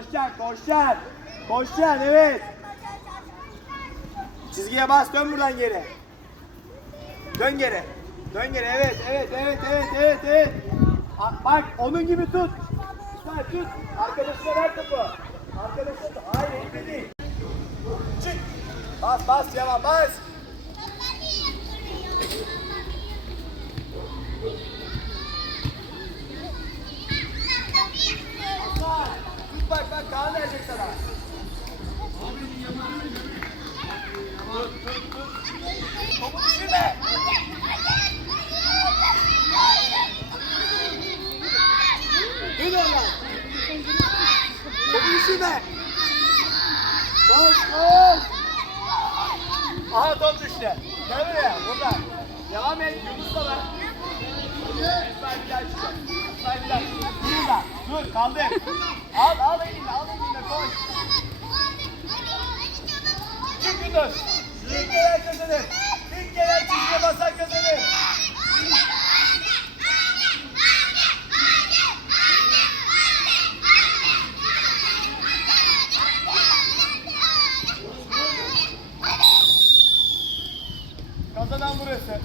Koşacaksın, koşacaksın. Koşacaksın, evet. Çizgiye bas, dön buradan geri. Dön geri. Dön geri, evet, evet, evet, evet, evet, evet. Bak, onun gibi tut. İsmail tut. Arkadaşına ver topu. Arkadaşına. Hayır, elinde değil. Çık. Bas, bas, Yaman, bas. Kaan verecek sana. Topu düşürme. Gel oradan. Topu burada. Devam et, Yunus Dur, kaldır. Al, al elini, al elini, koş. Çık Yunus. İlk gelen kazanır. İlk gelen çizgiye basan kazanır. Kazanan burası.